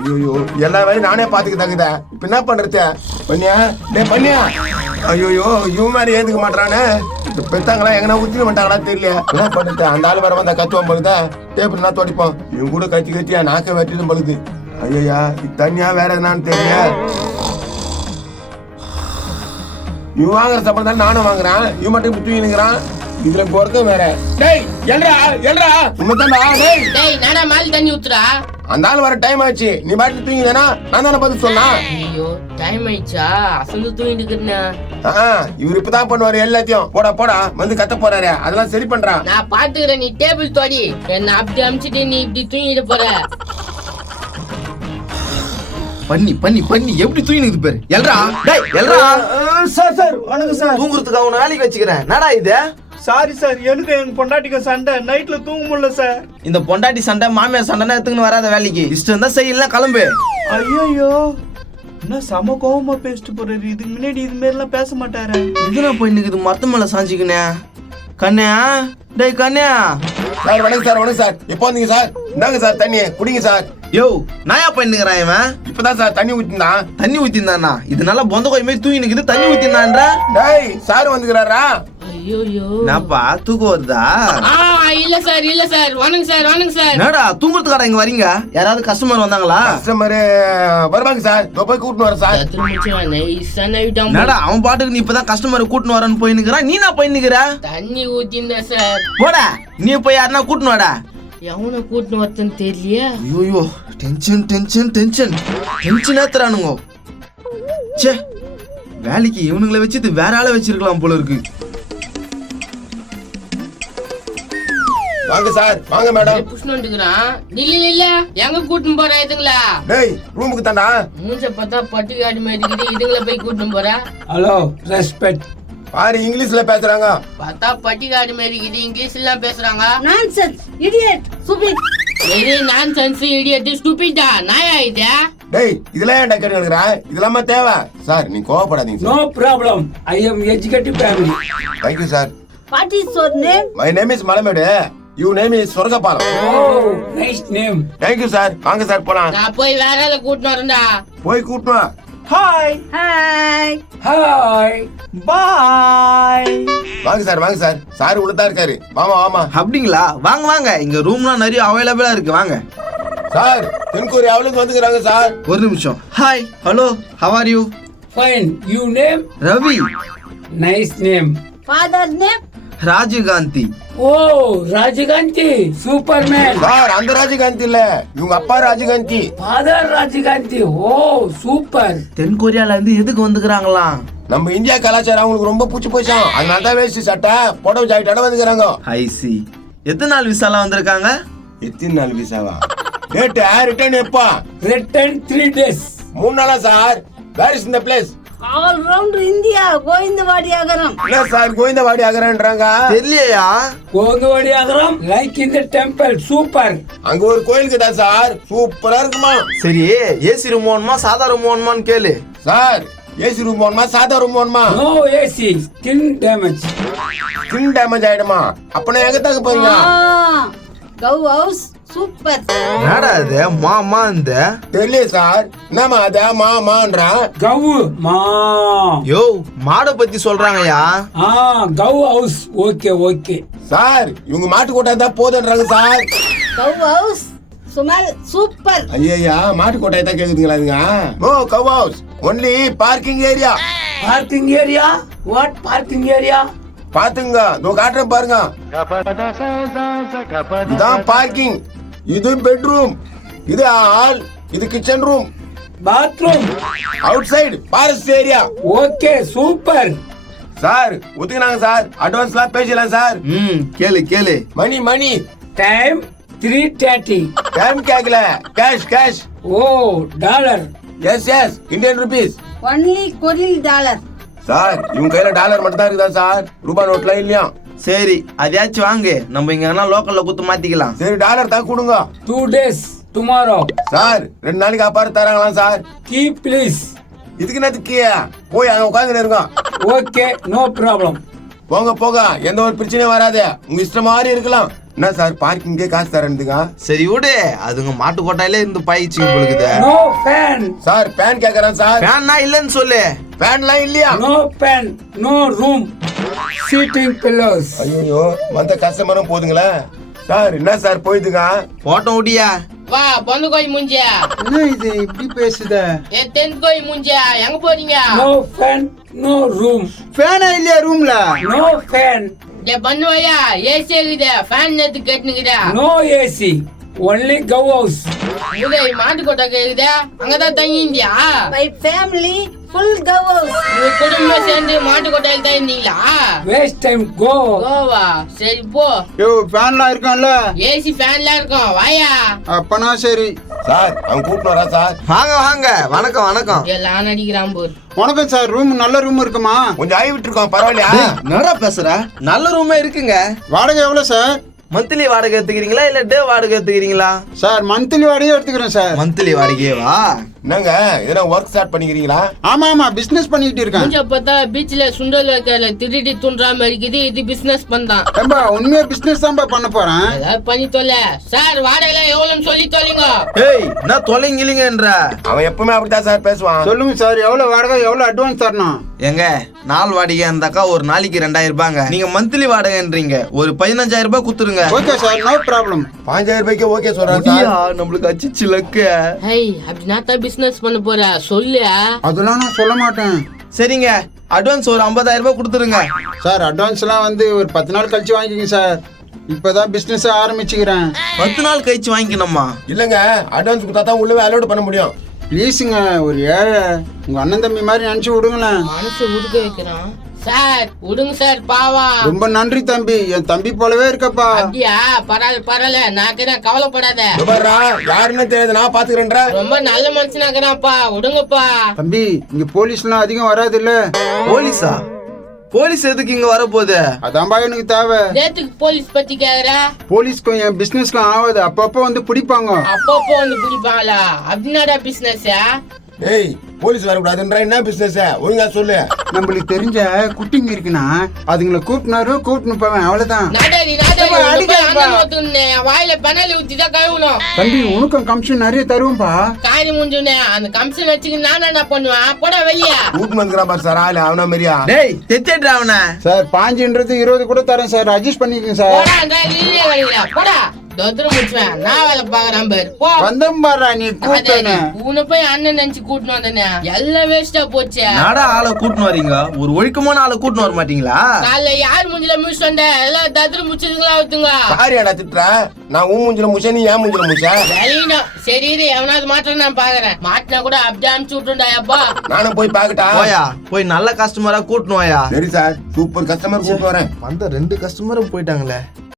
ஐயோ எல்லா வேலையும் நானே பாத்துக்கிட்டாக்குதா. இப்ப என்ன பண்றது? பண்ணியா பண்ணியா? ஐயோ இவன் மாதிரி ஏதுக்க மாட்டானே. பெத்தாங்களா எங்கன்னா ஊத்தின மாட்டாங்களா தெரியல. என்ன பண்றது? அந்த ஆள் வேற வந்தா கத்துவான் பொழுத டேபிள் நான் துடைப்போம். இவன் கூட கத்தியா நாக்க வெட்டிடும் பொழுது. ஐயா இது தனியா வேற எதுனான்னு தெரியல. இவன் வாங்குற சம்பளம் தான் நானும் வாங்குறான். இவன் மட்டும் இப்படி தூங்கினுங்கிறான். இதுல பொறுக்க வேற. டேய் எல்றா உன்னதான்டா. டேய் நானா மால் தண்ணி ஊத்துறா. அந்த ஆள் வர டைம் ஆச்சு. நீ பாட்டு தூங்கினா நான் தானே பதில் சொன்னா. ஐயோ டைம் ஆயிடுச்சா? அசந்து தூங்கிட்டு இருக்கேன். இவர் இப்பதான் பண்ணுவாரு எல்லாத்தையும். போடா வந்து கத்த போறாரு. அதெல்லாம் சரி பண்றான். நான் பாத்துக்கிறேன். நீ டேபிள் தோடி என்ன அப்படி அமிச்சிட்டு நீ இப்படி தூங்கிட்டு போற. பண்ணி எப்படி தூங்கினுது பேரு? எல்றா டேய் எல்றா. சார் வணக்கம் சார். தூங்குறதுக்கு அவன வேலைக்கு வச்சுக்கிறேன். என்னடா இது? சாரி சார், எனக்கு எங்க பொண்டாட்டிக்கு சண்டை. நைட்ல தூங்க முடியல சார். இந்த பொண்டாட்டி சண்டை மாமியார் சண்டைனா எடுத்துக்கின்னு வராத வேலைக்கு. இஷ்டம் தான் செய்யலாம், கிளம்பு. ஐயோ என்ன சம கோவமா பேசிட்டு போறாரு. இதுக்கு முன்னாடி இது மாதிரி எல்லாம் பேச மாட்டாரு. இதுனா போய் நிக்குது மத்த மேல சாஞ்சிக்கினே. கண்ணையா டேய் கண்ணையா. சார் வணக்கம் சார். எப்போ வந்தீங்க சார்? இந்தாங்க சார் தண்ணி குடிங்க சார். யோ நாயா பண்ணுகிறான் இவன். இப்பதான் சார் தண்ணி ஊத்தினான். தண்ணி ஊத்தினானா? இது நல்லா பொந்த கோய் மாதிரி தூங்கி நிக்குது. தண்ணி ஊத்தினான்றா? டேய் சார் வந்துக்கிறாரா? ஐயோ நாப்பா தூக்கம் வருதா? இல்ல சார். வணக்கம் சார். என்னடா தூங்குறதுக்கார இங்க வரீங்க? யாராவது கஸ்டமர் வந்தாங்களா? கஸ்டமர் வருவாங்க சார். போய் கூட்டிட்டு வரேன் சார். என்னடா அவன் பாட்டுக்கு நீ இப்பதான் கஸ்டமரை கூட்டின்னு வரன்னு போய் நிக்கிறான். நீ நான் போய் நிக்கிற? தண்ணி ஊத்திருந்தா சார். போடா நீ போய் யாருன்னா கூட்டின்னு வாடா. எவனை கூட்டின்னு வரதுன்னு தெரியலையா? ஐயோ டென்ஷன் ஏத்துறானுங்க. ச்சே வேலைக்கு இவனுங்களை வச்சுட்டு வேற ஆளை வச்சிருக்கலாம் போல இருக்கு. வாங்க சார். வாங்க மேடம். புஷ்ணுக்குறான். இல்ல எங்க கூட்டின்னு போற இதுங்களா? டேய் ரூமுக்கு தாண்டா. மூஞ்ச பார்த்தா பட்டுக்காடு மாதிரி இருக்குது. இதுங்கள போய் கூட்டின்னு போற? Hello respect. பாரு இங்கிலீஷ்ல பேசுறாங்க. பார்த்தா பட்டிக்காடு மாதிரி இருக்குது. இங்கிலீஷ் எல்லாம் பேசுறாங்க. Nonsense, idiot, stupid. Very nonsense idiot ஸ்டூபிடா. நாயா இது? டேய் இதெல்லாம் ஏன்டா கேட்டு எடுக்கறா? இதெல்லாம் தேவை சார். நீ கோவப்படாதீங்க sir. No problem. I am educative family. Thank you sir. What is your name? My name is Malamedu. You name is Sorkkapalam. Oh nice name. Thank you sir. வாங்க சார் போலாம். நான் போய் வேற ஆள கூட்டின்னு வரேன்டா. போய் கூட்டிட்டு வா. Hi Hi. Hi bye. வாங்க சார். சார் உள்ளதா இருக்காரு. வாமா. அப்படிங்களா? வாங்க இங்க ரூம்லாம் நிறைய அவைலபிளா இருக்கு. வாங்க சார் தென்கொரி அவளுக்கு வந்துக்கிறாங்க சார். ஒரு நிமிஷம். Hi hello how are you? Fine. You name? Ravi. Nice name. Father's name? Rajiv Gandhi. Oh Rajagandhi superman. Sir அந்த ராஜகாந்தி இல்ல, இவங்க அப்பா ராஜகாந்தி. ஃபாதர் ராஜகாந்தி. ஓ சூப்பர். தென் கொரியால இருந்து எதுக்கு வந்துக்கிறாங்களாம்? நம்ம இந்தியா கலாச்சாரம் அவங்களுக்கு ரொம்ப பிடிச்சி போச்சோம். அதனால தான் வேஷ்டி சட்டை புடவை ஜாக்கெட்டோட வந்துக்கிறாங்க. ஐ சி. எத்தனை நாள் விசாலாம் வந்திருக்காங்க? எத்தனை நாள் விசாவா? டேட் ரிட்டர்ன் எப்பா? Return 3 days. 3 நாளா சார். வேர் இஸ் இந்த place? All round India, Govindawadi Agaram. இல்ல சார் கோவிந்தவாடி ஆகறன்றாங்க. தெரியலையா? Govindavadi Agaram like in the temple. Super. அங்க ஒரு கோயிலுக்கு தான் சார். சூப்பரா இருக்குமா? சரி ஏசி ரூம் வேணுமா சாதா ரூம் வேணுமான்னு கேளு. சார் ஏசி ரூம் வேணுமா சாதா ரூம் வேணுமா? No AC. Skin damage. Skin damage ஆயிடுமா? அப்ப நான் எங்க தங்க போறீங்க? Cow house, super. என்னடா இது மாமா இந்த? தெரியல சார். என்னமா அத மாமான்றா? கவு மா. யோ மாட பத்தி சொல்றாங்கயா. கவு ஹவுஸ். ஓகே. சார் இவங்க மாட்டு கோட்டை தான் போதுன்றாங்க sir. Cow house, smell super. ஐயா மாட்டு கோட்டை தான் கேக்குதுங்களா இதுங்க? Oh cow house only parking area. Parking area? What parking area? பாத்துங்க இதோ காட்டுறேன் பாருங்க. இதான் பார்க்கிங். இது பெட்ரூம். இது ஹால். இது kitchen room. Bathroom. Outside forest area. Okay super. Sir ஒத்துக்கினாங்க சார். அட்வான்ஸ்லாம் பேசலாம் சார். கேளு. மணி டைம் 3:30. டைம் கேக்கல. Cash. Oh dollar. Yes Indian rupees. Only Korean dollar. Sir இவங்க கையில டாலர் மட்டும் தான் இருக்குதா சார்? ரூபாய் நோட்லாம் இல்லையா? சரி அதையாச்சும் வாங்க. நம்ம இங்க என்ன லோக்கல்ல குத்து மாத்திக்கலாம். சரி டாலர் தான் கொடுங்க. 2 days. tomorrow. சார் 2 நாளைக்கு அப்பாரு தராங்களாம் சார். Keep please. இதுக்கு என்னத்துக்கு போய் அங்க உட்கார்ந்து இருங்க. Okay no problem. போங்க எந்த ஒரு பிரச்சனையும் வராது. உங்க இஷ்டம் மாதிரி இருக்கலாம். என்ன சார் பார்க்கிங்கே காசு தரேன்னுங்க? சரி விடு, அதுங்க மாட்டு கொட்டாயிலே இருந்து பாயிச்சு பொழுது. No fan. சார் பேன் கேக்குறேன் சார். ஃபேன்னா இல்லன்னு சொல்லு. பேன்லாம் இல்லையா? No fan. No room. Seating pillows. ஐயோ வந்த கஸ்டமரும் போதுங்களே. சார் என்ன சார் போயிடுங்க? போட்டோ ஓடியா? வா பொண்ணு கோய் முஞ்சியா, என்ன இது இப்படி பேசுத? தென் கோய் முஞ்சியா, எங்க போறீங்க? No fan. No room. ஃபேனா இல்லையா ரூம்ல? No fan. பண்ணுவாயா, ஏசி இருக்குது, ஃபேன் நேத்து கேட்டுனுக்குதா. No AC. Only go house. முதல் மாட்டு கொட்டை கேக்குதா, அங்கதான் தங்கிந்தியா? My family full go house. உங்க குடும்பம் சேர்ந்து மாட்டு கொட்டையில தான் இருந்தீங்களா? Waste time. Go. கோவா, சரி போ. யோ ஃபேன்லாம் இருக்கான்ல? ஏசி ஃபேன்லாம் இருக்கும், வாயா. அப்பனா சரி. சார் அவன் கூப்பிட்டு வரா சார். வாங்க வாங்க, வணக்கம் வணக்கம். எல்லாம் நடிக்கிறான் போர். வணக்கம் சார், ரூம் நல்ல ரூம் இருக்குமா? கொஞ்சம் ஆகி விட்டுருக்கோம் பரவாயில்லையா? என்னடா பேசுற? நல்ல ரூமே இருக்குங்க. வாடகை எவ்வளவு சார்? மந்த்லி வாடகை எடுத்துக்கிறீங்களா இல்ல டே வாடகை எடுத்துக்கிறீங்களா? சார் மந்த்லி வாடகை எடுத்துக்கிறேன் சார். மந்த்லி வாடகையேவா? என்னங்க எதனா ஒர்க் ஸ்டார்ட் பண்ணிக்கிறீங்களா? ஆமா ஆமா பிசினஸ் பண்ணிட்டு இருக்கேன். கொஞ்சம் பார்த்தா பீச்ல சுண்டல் வைக்கல திருடி துன்றாம இருக்குது, இது பிசினஸ் பண்ணான். ஏம்பா உண்மையா பிசினஸ் தான் பண்ண போறேன். ஏதாவது பண்ணி தொலை. சார் வாடகை எவ்வளவுன்னு சொல்லி தொலைங்க. ஏய் என்ன தொலைங்கிலிங்கன்ற? அவன் எப்பவுமே அப்படித்தான் சார் பேசுவான். சொல்லுங்க சார், எவ்வளவு வாடகை எவ்வளவு அட்வான்ஸ் தரணும்? எங்க நாள் வாடகை இருந்தாக்கா ஒரு நாளைக்கு 2000 ரூபாங்க. நீங்க மந்த்லி வாடகைன்றீங்க, ஒரு 15000 ரூபாய் குத்துருங்க. Okay sir, no problem. 5000 ரூபாய்க்கு ஓகே சொல்றேன் சார். நம்மளுக்கு அச்சிச்சு லக்கு. ஹேய், அப்படின்னா தான் பிசினஸ் பண்ண போற, சொல்லு. அதெல்லாம் நான் சொல்ல மாட்டேன். சரிங்க, அட்வான்ஸ் ஒரு 50000 ரூபாய் கொடுத்துருங்க. சார் அட்வான்ஸ்லாம் வந்து ஒரு 10 நாள் கழிச்சு வாங்கிக்கங்க சார். இப்பதான் பிசினஸ் ஆரம்பிச்சுக்கிறேன். 10 நாள் கழிச்சு வாங்கிக்கணுமா? இல்லங்க அட்வான்ஸ் கொடுத்தா தான் உள்ளவே அலோட் பண்ண முடியும். ப்ளீஸுங்க, ஒரு ஏழை உங்க அண்ணன் தம்பி மாதிரி நினைச்சு விடுங்களேன். மனசு உடுக்க வைக்கிறான். சார் விடுங்க சார், பாவா. ரொம்ப நன்றி தம்பி, என் தம்பி போலவே இருக்கப்பா. அப்படியா? பரவாயில்ல, நான் கவலைப்படாத. பாருடா, யாருன்னு தெரியாது, நான் பாத்துக்கிறேன்றா. ரொம்ப நல்ல மனுஷனாக்குறான்ப்பா, விடுங்கப்பா. தம்பி இங்க போலீஸ்லாம் அதிகம் வராது இல்ல? போலீஸா? போலீஸ் எதுக்கு இங்க வரப்போகுது? அதான்பா எனக்கு தேவை. நேத்துக்கு போலீஸ் பத்தி கேக்குற? போலீஸ்க்கும் என் பிசினஸ்க்கும் ஆகாது, அப்பப்போ வந்து பிடிப்பாங்க. அப்பப்போ வந்து பிடிப்பாங்களா? அப்படின்னாடா பிசினஸ்? ஏய் போலீஸ் வரக்கூடாதுன்றா, என்ன பிசினஸ் ஒழுங்கா சொல்லு. நம்மளுக்கு தெரிஞ்ச குட்டிங்க இருக்குன்னா அதுங்களை கூப்பிட்டு போவேன், அவ்வளவுதான். நாடாரி வாயில பெனாலி ஊத்திதான் கழுவணும். தம்பி உனக்கும் கமிஷன் நிறைய தருவோம்பா. காரி முஞ்சுனே அந்த கமிஷன் வச்சுக்கு நான் என்ன பண்ணுவேன்? போட வெளியா. கூட்டு வந்துக்கிறான் பாரு சார், ஆளு அவனா மாதிரியா? டேய் தெச்சேட்ரா அவன. சார் 5ன்றது 20 கூட தரேன் சார், அட்ஜஸ்ட் பண்ணிக்கங்க சார். போடா போடா தோத்திரம் முடிச்சுவேன், நான் வேலை பாக்குறேன் பாரு. போ வந்தம் பாரு, நீ கூப்பிட்டேன்னு உன்னை போய் அண்ணன் நினைச்சு கூட்டினு வந்தேனே, எல்லாம் வேஸ்டா போச்சு. நாடா ஆளை கூட்டினு வரீங்க, ஒரு ஒழுக்கமான ஆளை கூட்டினு வர மாட்டீங்களா? காலைல யார் மூஞ்சில முடிச்சு வந்த? எல்லாம் தத்திரம் முடிச்சதுங்களா ஊத்துங்க. சாரியாடா திட்டுற, நான் உன் மூஞ்சில முச்ச, நீ ஏன் மூஞ்சில முச்ச? வெளியிடும். சரி இரு, எவனாவது மாற்றம் நான் பாக்குறேன். மாட்டினா கூட அப்படியே அனுப்பிச்சு விட்டுண்டா அப்பா. நானும் போய் பாக்கட்டா? போயா, போய் நல்ல கஸ்டமரா கூட்டினு வாயா. சரி சார், சூப்பர் கஸ்டமர் கூட்டு வரேன். வந்த 2 கஸ்டமரும் போயிட்டாங்களே.